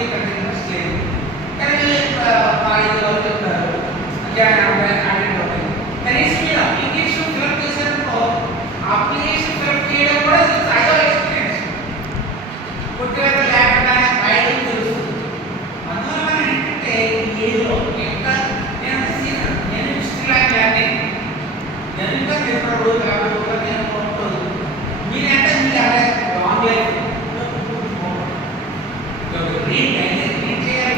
సబ్జెక్ట్ అంటే ఇంట్రెస్ట్ లేదు కానీ కాలేజీ వాళ్ళు చెప్తారు జాయిన్ అవ్వాలి అటెండ్ అవ్వాలి కనీసం మీరు అప్లికేషన్ ఫిల్అప్ చేశారనుకో అప్లికేషన్ ఫిల్అప్ చేయడం కూడా చాలా ఎక్స్పీరియన్స్ కొద్దిగా లేకుండా రాయడం తెలుస్తుంది అందువల్ల మనం ఏంటంటే ఈ ఏజ్లో ఇంకా నేను సీనియర్ నేను హిస్టరీ లాంటి నేను ఇంకా చేసినప్పుడు కాబట్టి నేను మీరంటే మీరు అదే లాంగ్ లైఫ్ రీడ్ చేయాలి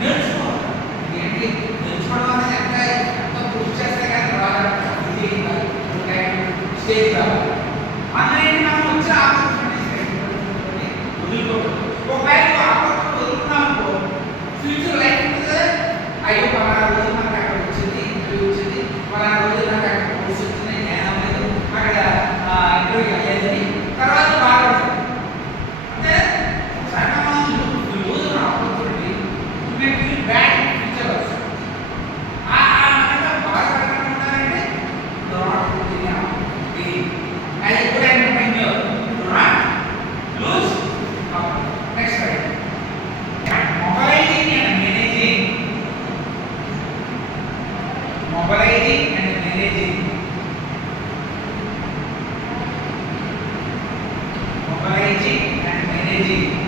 నేర్చుకోవాలి ఏంటి నేర్చుకోవడం అనేది ఎంత కృషి చేస్తే కానీ రావాలి స్టేజ్ రావాలి అందులో మనం వచ్చిన ఆపర్చునిటీస్ వదులుకోవాలి ఒకవేళ ఆపర్చునిటీ వదులుకున్నామనుకో ఫ్యూచర్ లైఫ్ ఉంటుంది కదా అయ్యో పలానా రోజు మనకు అక్కడ వచ్చింది ఇంటర్వ్యూ వచ్చింది పలానా రోజు నాకు అక్కడ కోర్స్ వచ్చింది జ్ఞానం లేదు అక్కడ ఇంటర్వ్యూ అయ్యేదని తర్వాత బాగుంటుంది అంటే రోజు opportunity make feel bad future వస్తుంది బాధపడకుండా ఉంటారంటే as a good entrepreneur, do not lose. Next slide. Mobilizing and managing. Mobilizing and managing. Mobilizing and managing.